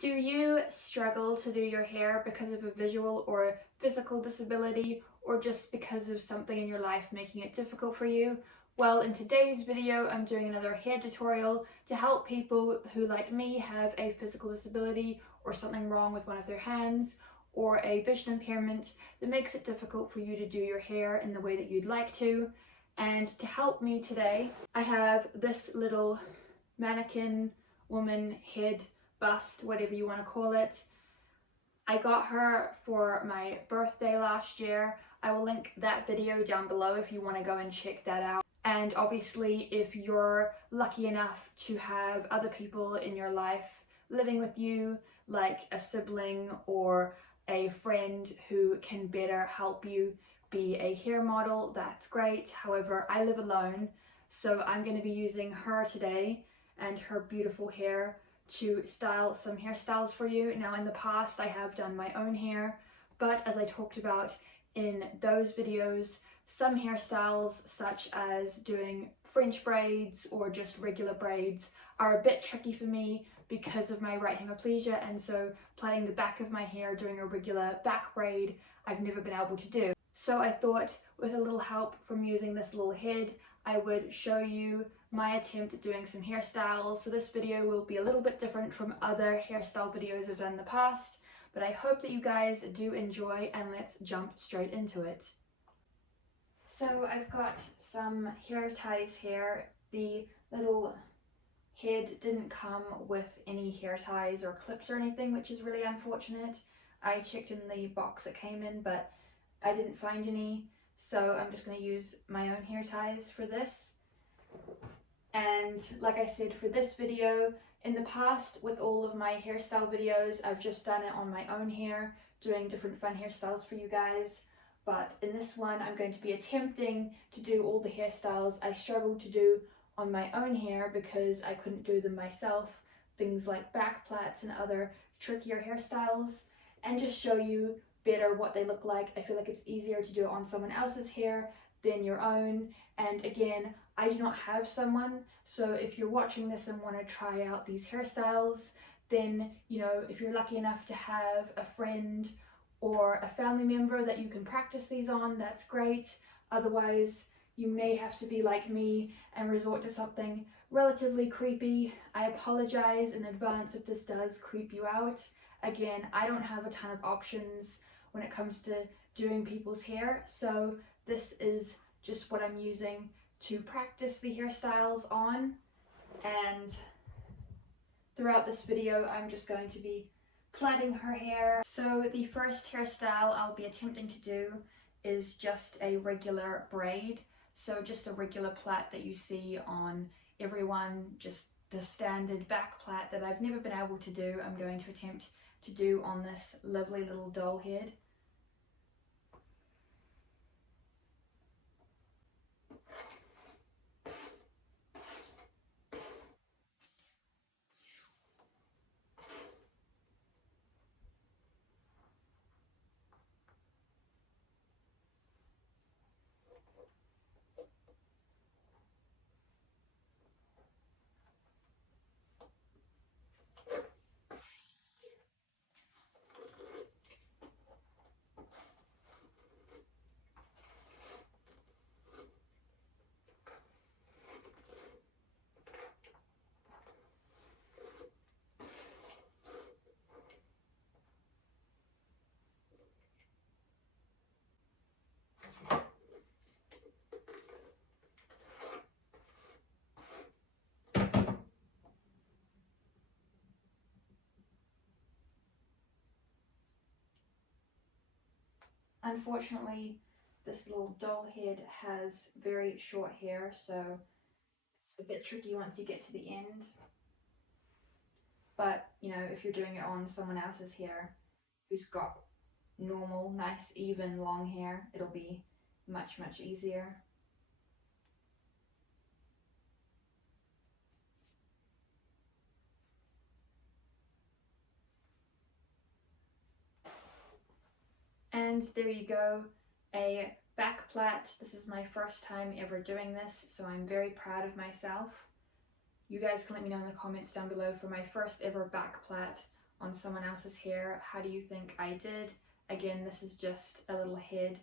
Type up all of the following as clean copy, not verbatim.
Do you struggle to do your hair because of a visual or physical disability, or just because of something in your life making it difficult for you? Well, in today's video, I'm doing another hair tutorial to help people who, like me, have a physical disability or something wrong with one of their hands, or a vision impairment that makes it difficult for you to do your hair in the way that you'd like to. And to help me today, I have this little mannequin woman head, bust, whatever you want to call it. I got her for my birthday last year. I will link that video down below if you want to go and check that out. And obviously, if you're lucky enough to have other people in your life living with you, like a sibling or a friend who can better help you be a hair model, that's great. However, I live alone, so I'm going to be using her today and her beautiful hair to style some hairstyles for you. Now, in the past I have done my own hair, but as I talked about in those videos, some hairstyles such as doing French braids or just regular braids are a bit tricky for me because of my right hemiplegia, and so plaiting the back of my hair doing a regular back braid I've never been able to do. So I thought with a little help from using this little head, I would show you my attempt at doing some hairstyles. So this video will be a little bit different from other hairstyle videos I've done in the past, but I hope that you guys do enjoy, and let's jump straight into it. So I've got some hair ties here. The little head didn't come with any hair ties or clips or anything, which is really unfortunate. I checked in the box it came in, but I didn't find any, so I'm just going to use my own hair ties for this. And like I said, for this video, in the past with all of my hairstyle videos, I've just done it on my own hair, doing different fun hairstyles for you guys. But in this one, I'm going to be attempting to do all the hairstyles I struggled to do on my own hair because I couldn't do them myself, things like back plaits and other trickier hairstyles, and just show you better what they look like. I feel like it's easier to do it on someone else's hair than your own. And again, I do not have someone, so if you're watching this and want to try out these hairstyles, then, you know, if you're lucky enough to have a friend or a family member that you can practice these on, that's great. Otherwise, you may have to be like me and resort to something relatively creepy. I apologize in advance if this does creep you out. Again, I don't have a ton of options when it comes to doing people's hair, so this is just what I'm using to practice the hairstyles on. And throughout this video, I'm just going to be plaiting her hair. So the first hairstyle I'll be attempting to do is just a regular braid. So just a regular plait that you see on everyone, just the standard back plait that I've never been able to do, I'm going to attempt to do on this lovely little doll head. Unfortunately, this little doll head has very short hair, so it's a bit tricky once you get to the end. But, you know, if you're doing it on someone else's hair who's got normal, nice, even, long hair, it'll be much, much easier. And there you go, a back plait. This is my first time ever doing this, so I'm very proud of myself. You guys can let me know in the comments down below for my first ever back plait on on someone else's hair. How do you think I did? Again, this is just a little head.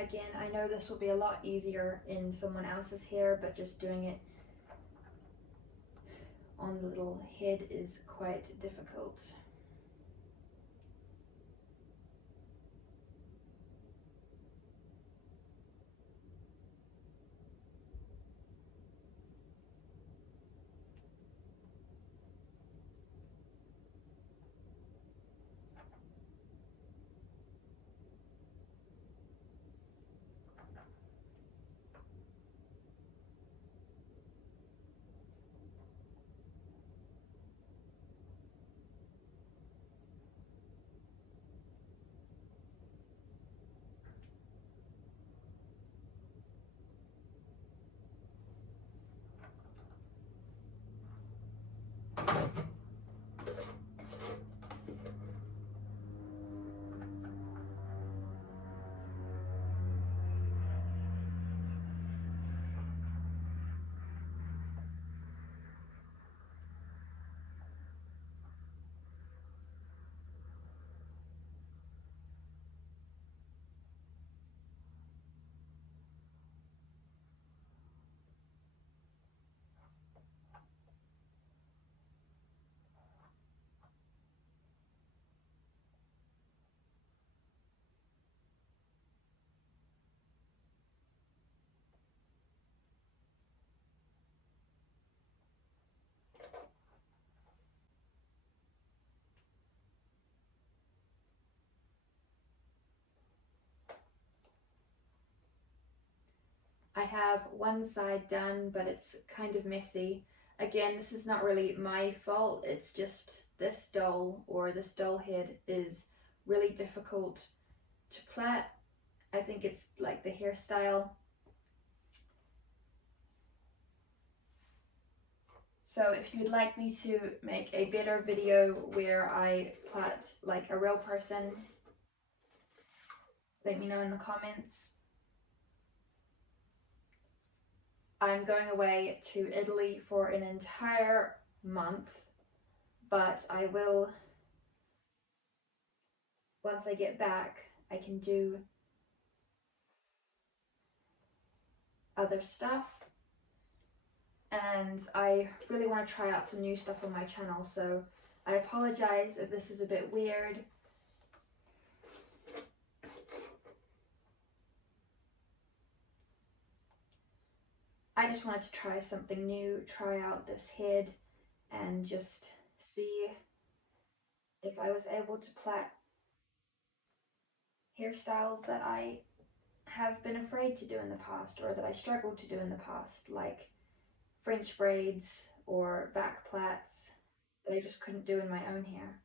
Again, I know this will be a lot easier in someone else's hair, but just doing it on the little head is quite difficult. I have one side done, but it's kind of messy. Again, this is not really my fault, it's just this doll or this doll head is really difficult to plait. I think it's like the hairstyle. So if you'd like me to make a better video where I plait like a real person, let me know in the comments. I'm going away to Italy for an entire month, but I will, once I get back, I can do other stuff. And I really want to try out some new stuff on my channel, so I apologize if this is a bit weird. I just wanted to try something new, try out this head and just see if I was able to plait hairstyles that I have been afraid to do in the past, or that I struggled to do in the past, like French braids or back plaits that I just couldn't do in my own hair.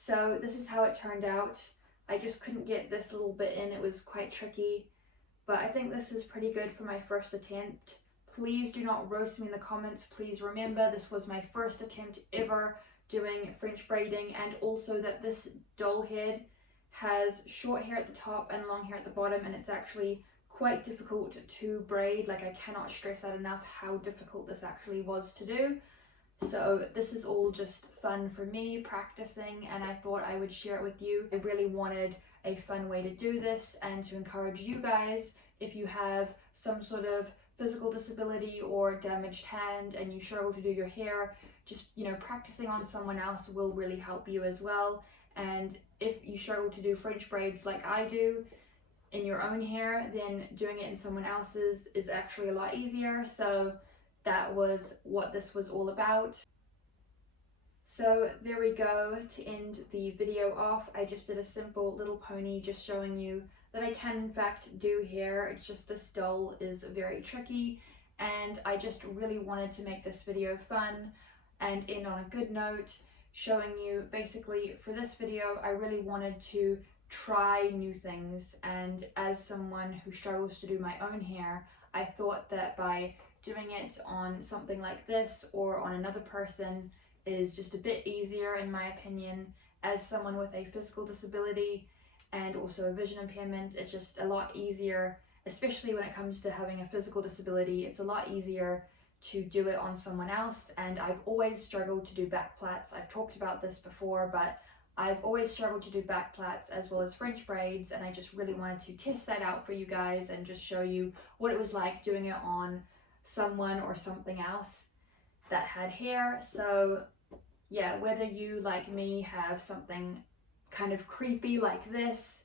So this is how it turned out. I just couldn't get this little bit in, it was quite tricky, but I think this is pretty good for my first attempt. Please do not roast me in the comments. Please remember this was my first attempt ever doing French braiding, and also that this doll head has short hair at the top and long hair at the bottom, and it's actually quite difficult to braid. Like, I cannot stress that enough how difficult this actually was to do. So this is all just fun for me, practicing, and I thought I would share it with you. I really wanted a fun way to do this and to encourage you guys, if you have some sort of physical disability or damaged hand and you struggle to do your hair, just, you know, practicing on someone else will really help you as well. And if you struggle to do French braids like I do in your own hair, then doing it in someone else's is actually a lot easier. So that was what this was all about. So there we go. To end the video off, I just did a simple little pony, just showing you that I can in fact do hair. It's just this doll is very tricky, and I just really wanted to make this video fun and end on a good note, showing you basically for this video I really wanted to try new things. And as someone who struggles to do my own hair, I thought that by doing it on something like this or on another person is just a bit easier, in my opinion. As someone with a physical disability and also a vision impairment, it's just a lot easier, especially when it comes to having a physical disability. It's a lot easier to do it on someone else. And I've always struggled to do back plaits. I've talked about this before, but I've always struggled to do back plaits as well as French braids, and I just really wanted to test that out for you guys and just show you what it was like doing it on someone or something else that had hair. So yeah, whether you, like me, have something kind of creepy like this,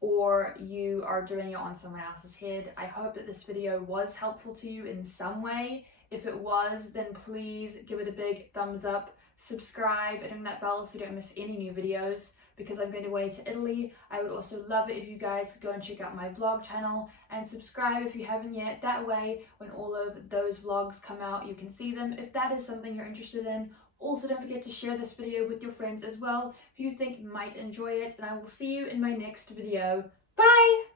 or you are doing it on someone else's head, I hope that this video was helpful to you in some way. If it was, then please give it a big thumbs up, subscribe, and ring that bell so you don't miss any new videos, because I'm going away to Italy. I would also love it if you guys could go and check out my vlog channel and subscribe if you haven't yet. That way, when all of those vlogs come out, you can see them if that is something you're interested in. Also, don't forget to share this video with your friends as well who you think might enjoy it, and I will see you in my next video. Bye!